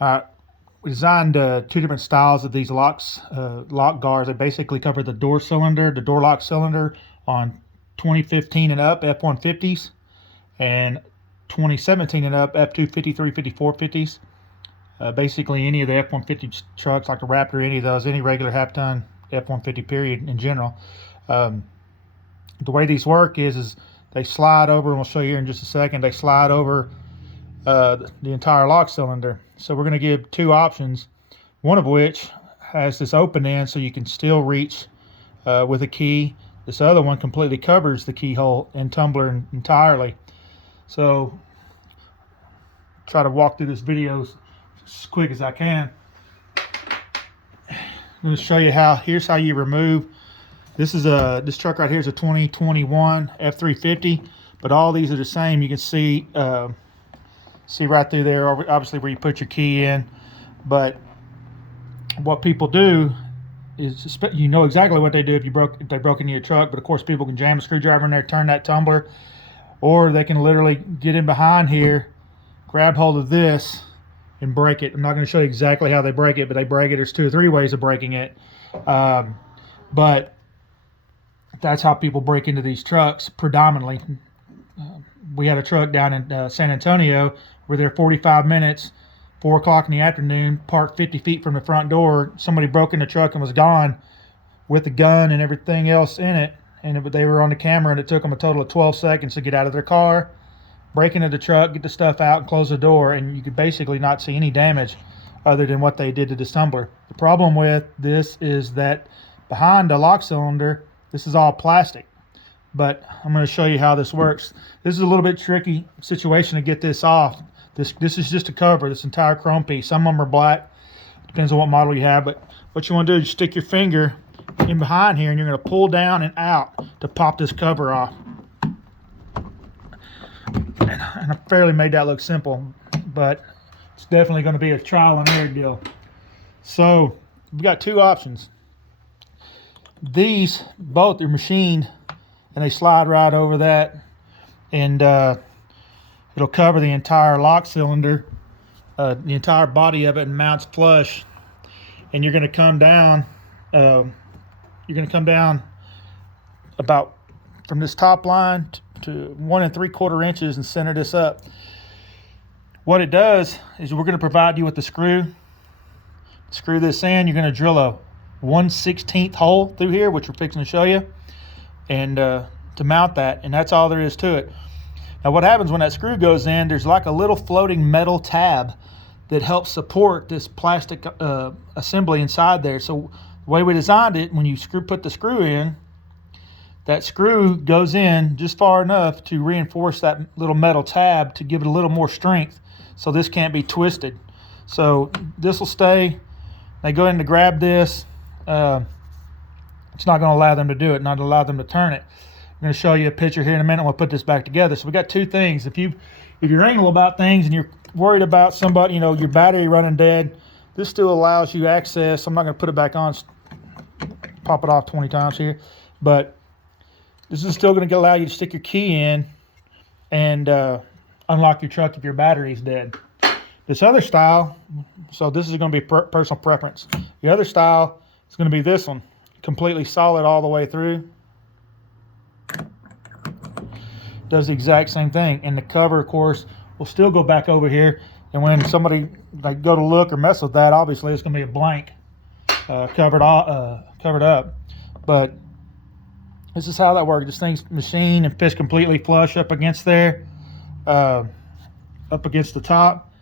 We designed two different styles of these lock guards. They basically cover the door cylinder, the door lock cylinder on 2015 and up F-150s and 2017 and up F-250, 350, 450s. Basically any of the F-150 trucks like the Raptor, any of those, any regular half-ton F-150 period in general. The way these work is they slide over, and we'll show you here in just a second, they slide over the entire lock cylinder. So we're going to give two options, one of which has this open end so you can still reach with a key. This other one completely covers the keyhole and tumbler entirely. So try to walk through this video as quick as I can. I'm going to show you here's how you remove. This truck right here is a 2021 F350, but all these are the same. You can see right through there, obviously, where you put your key in. But what people do is, you know exactly what they do if they broke into your truck. But of course, people can jam a screwdriver in there, turn that tumbler, or they can literally get in behind here, grab hold of this, and break it. I'm not going to show you exactly how they break it, but they break it. There's 2 or 3 ways of breaking it. But that's how people break into these trucks predominantly. We had a truck down in San Antonio. We're there 45 minutes, 4 o'clock in the afternoon, parked 50 feet from the front door. Somebody broke in the truck and was gone with the gun and everything else in it. And they were on the camera, and it took them a total of 12 seconds to get out of their car, break into the truck, get the stuff out, and close the door. And you could basically not see any damage other than what they did to this tumbler. The problem with this is that behind the lock cylinder, this is all plastic. But I'm going to show you how this works. This is a little bit tricky situation to get this off. This is just a cover, this entire chrome piece. Some of them are black. Depends on what model you have. But what you want to do is stick your finger in behind here, and you're going to pull down and out to pop this cover off. And I fairly made that look simple, but it's definitely going to be a trial and error deal. So we've got 2 options. These both are machined, and they slide right over that, and it'll cover the entire lock cylinder, the entire body of it, and mounts flush. And you're going to come down. About from this top line to 1 3/4 inches and center this up. What it does is we're going to provide you with the screw. Screw this in. You're going to drill a 1/16 hole through here, which we're fixing to show you, and to mount that, and that's all there is to it. Now what happens when that screw goes in, there's like a little floating metal tab that helps support this plastic assembly inside there. So the way we designed it, when you put the screw in, that screw goes in just far enough to reinforce that little metal tab to give it a little more strength, so this can't be twisted. So this will stay. They go in to grab this. It's not going to allow them to do it, not allow them to turn it. I'm going to show you a picture here in a minute. We'll put this back together. So we got 2 things. If you're anal about things and you're worried about somebody, your battery running dead, this still allows you access. I'm not going to put it back on, pop it off 20 times here, but this is still going to allow you to stick your key in and unlock your truck if your battery's dead. This other style, so this is going to be personal preference. The other style is going to be this one, completely solid all the way through. Does the exact same thing, and the cover, of course, will still go back over here. And when somebody go to look or mess with that, obviously it's going to be a blank, covered up. But this is how that works. This thing's machined and fits completely flush up against there, up against the top,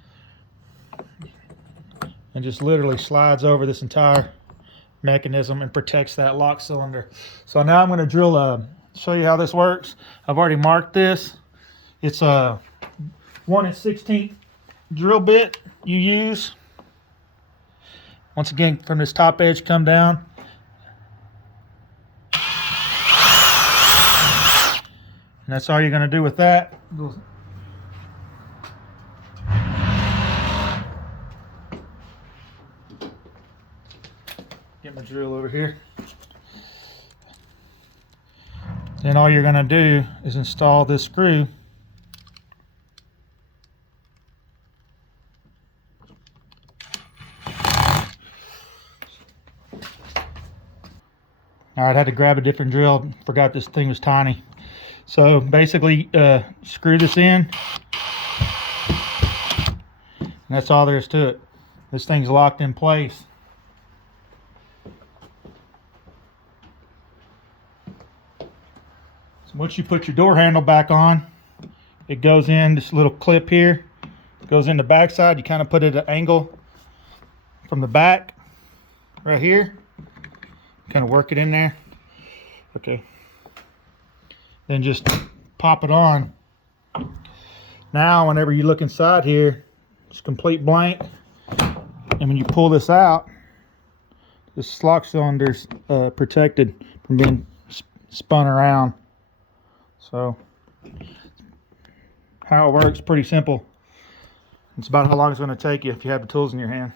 and just literally slides over this entire mechanism and protects that lock cylinder. So now I'm going to show you how this works. I've already marked this. It's a 1 16th drill bit you use. Once again, from this top edge, come down. And that's all you're going to do with that. Get my drill over here. Then all you're going to do is install this screw All right, I had to grab a different drill. Forgot this thing was tiny. So basically, screw this in. And that's all there is to it. This thing's locked in place. So once you put your door handle back on, it goes in this little clip here. It goes in the back side. You kind of put it at an angle from the back right here. Kind of work it in there. Okay. Then just pop it on. Now whenever you look inside here, it's complete blank. And when you pull this out, this lock cylinder's protected from being spun around. So how it works, pretty simple. It's about how long it's going to take you if you have the tools in your hand.